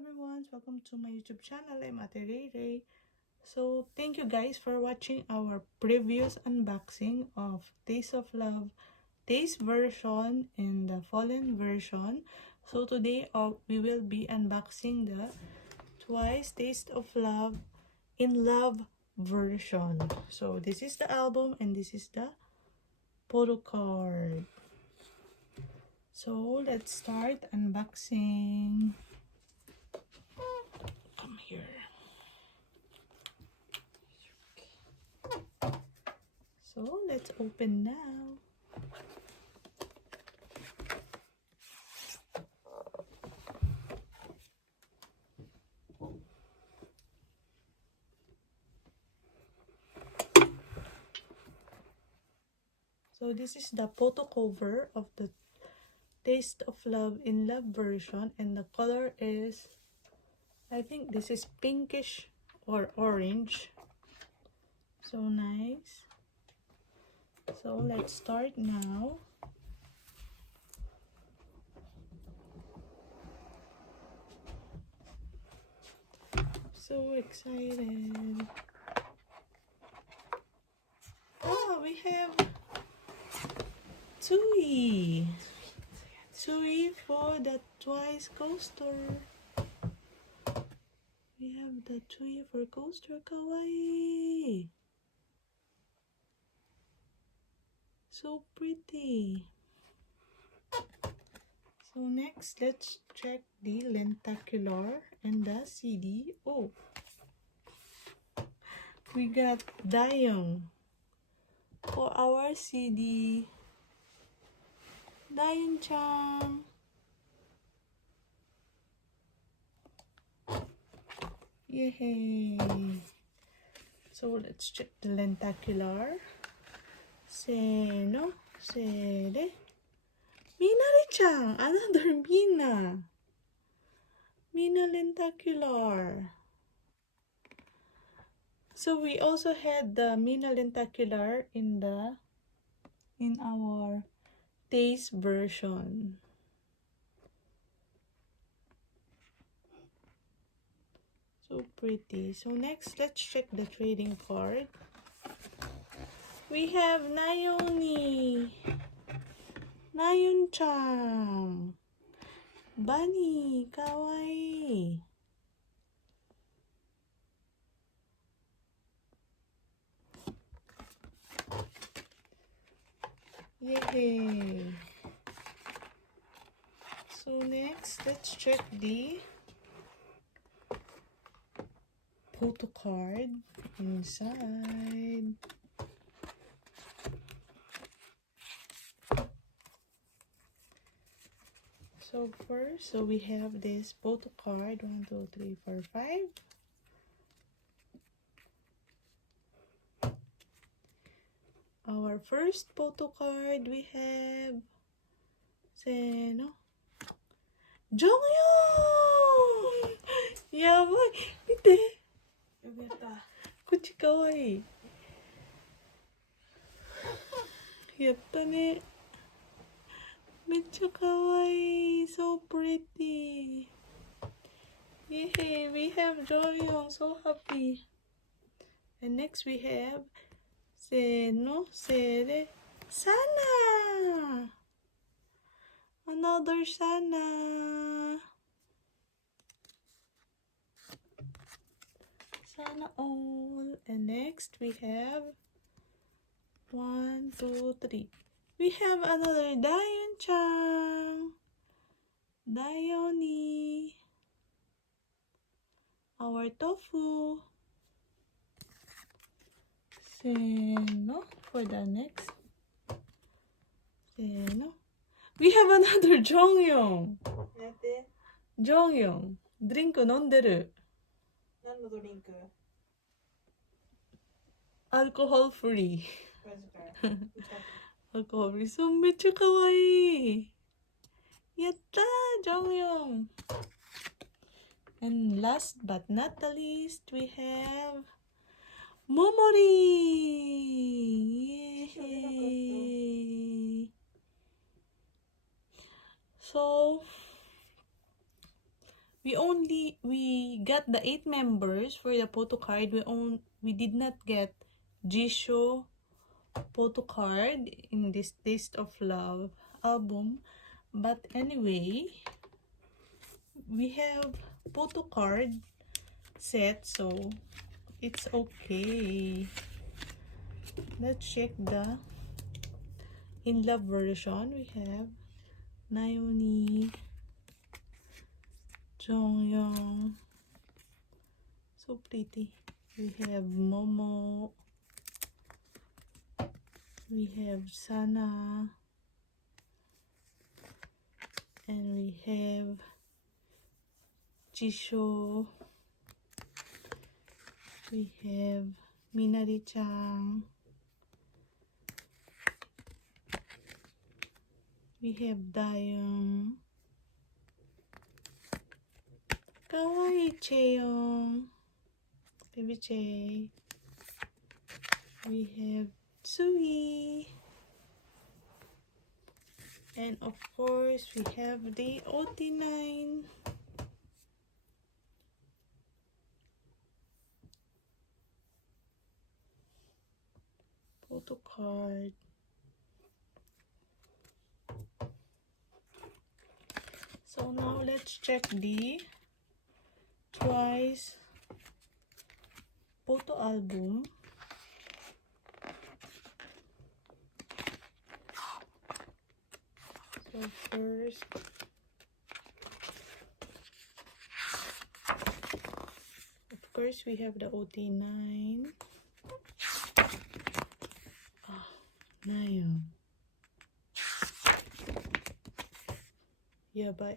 everyone, welcome to my YouTube channel. I'm Ate Ray Ray. So thank you guys for watching our previous unboxing of Taste of Love Taste version and the Fallen version. So today we will be unboxing the Twice Taste of Love in Love version. So this is the album and this is the photo card. So let's start unboxing. Come here. So let's open now. So this is the photo cover of the Taste of Love in Love version, and the color is, I think this is pinkish or orange. So nice. So let's start now. So excited. Oh, we have Tsui for the Twice coaster. We have the Tsui for coaster. Kawaii. So pretty. So next, let's check the lentacular and the CD. Oh, we got Dayong for our CD. Dayong-chan. Yay! So let's check the lentacular. Seno, sere. Minari-chan, another Mina. Mina lentacular. So we also had the Mina lentacular in our Taste version. So pretty. So next, let's check the trading card. We have Naomi, Nayon-chan, Bunny, kawaii. Yay! So next, let's check the photo card inside. So first, we have this photo card, 1, 2, 3, 4, 5. Our first photo card, we have Seno, Jonghyun! Yabai! Mite! Yatta. Kuchi kawaii. Yatta ne. Mecha kawaii. So pretty. Yay! We have Jonghyun. So happy. And next we have Seno, Sere, Sana! Another Sana! Sana all. And next we have 1, 2, 3. We have another Dayon-chan. Dayoni. Our tofu. Seno for the next. Seno. We have another Jonghyun. Jonghyun. Drink 飲んでる。何のドリンク？ Alcohol free. これだから。Alcohol free. So めっちゃかわいい。やったー、Jonghyun. And last but not the least, we have Momori. Yay! So we got the 8 members for the photo card. We did not get Jisho photo card in this Taste of Love album, but anyway, we have photo card set, so it's okay. Let's check the In Love version. We have Naomi, Jonghyun, so pretty. We have Momo, we have Sana, and we have Jisho, we have Minari-chan, we have Daeung, kawaii Chaeyoung, baby Chae, we have Sui, and of course we have the OT9. Photo card. So now let's check the Twice photo album. So first, of course, we have the OT9. Nayo. Yabai.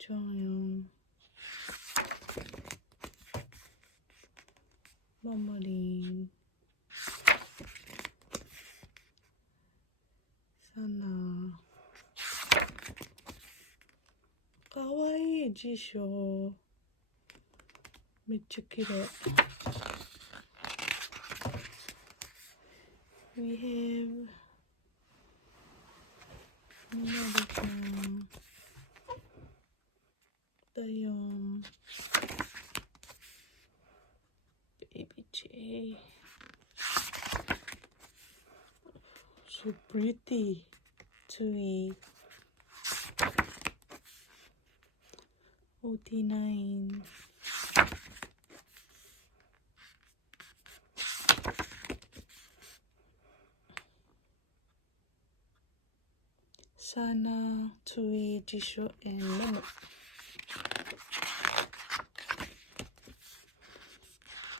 Jonghyun. Momorin. Sana. Kawaii Jisho. Mecha kirei. We have Minari-chan, Daeung, baby J. So pretty. Tui. OT9. Sana, Tui, Jisho, and Momo.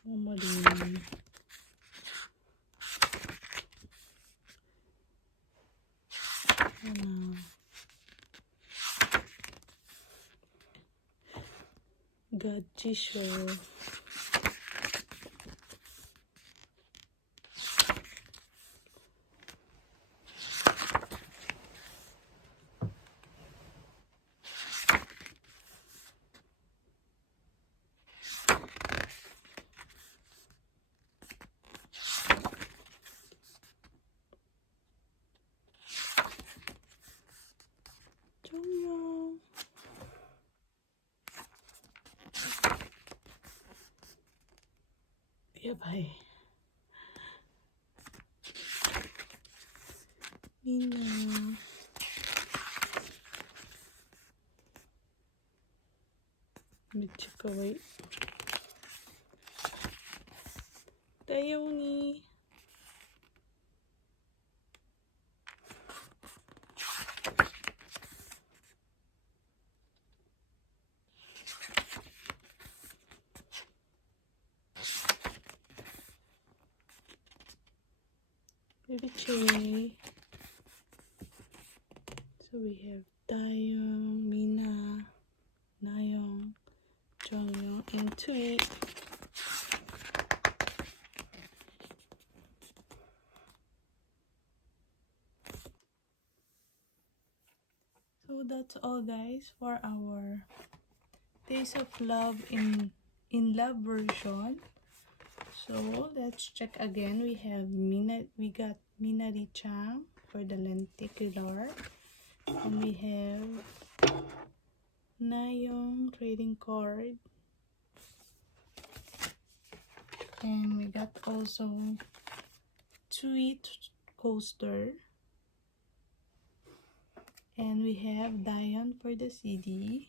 Momorin. Sana. God, Jisho. Jonghyun. Yabai. Mina. Mecha kawaii. Daeungi. Baby J. So we have Daeung, Mina, Nayeon, Jonghyun, and Tui. So that's all, guys, for our Taste of Love in Love version. So let's check again. We got Minari-chan for the lenticular, and we have Nayong trading card. And we got also Tweet coaster. And we have Dion for the CD.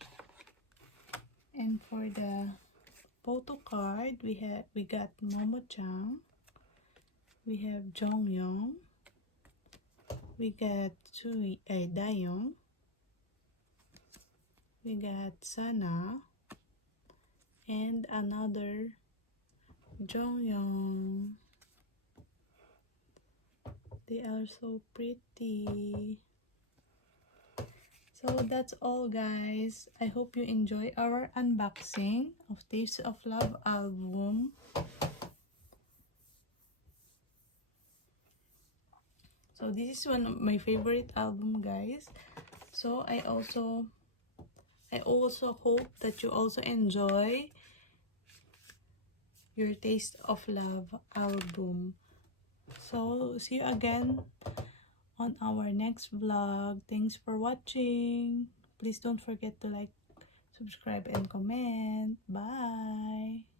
And for the photo card, we got Momo-chan. We have Jonghyun. We got Dayoung. We got Sana. And another Jonghyun. They are so pretty. So that's all, guys. I hope you enjoy our unboxing of Taste of Love album. So this is one of my favorite album, guys. So I also hope that you also enjoy your Taste of Love album. So see you again on our next vlog. Thanks for watching. Please don't forget to like, subscribe, and comment. Bye.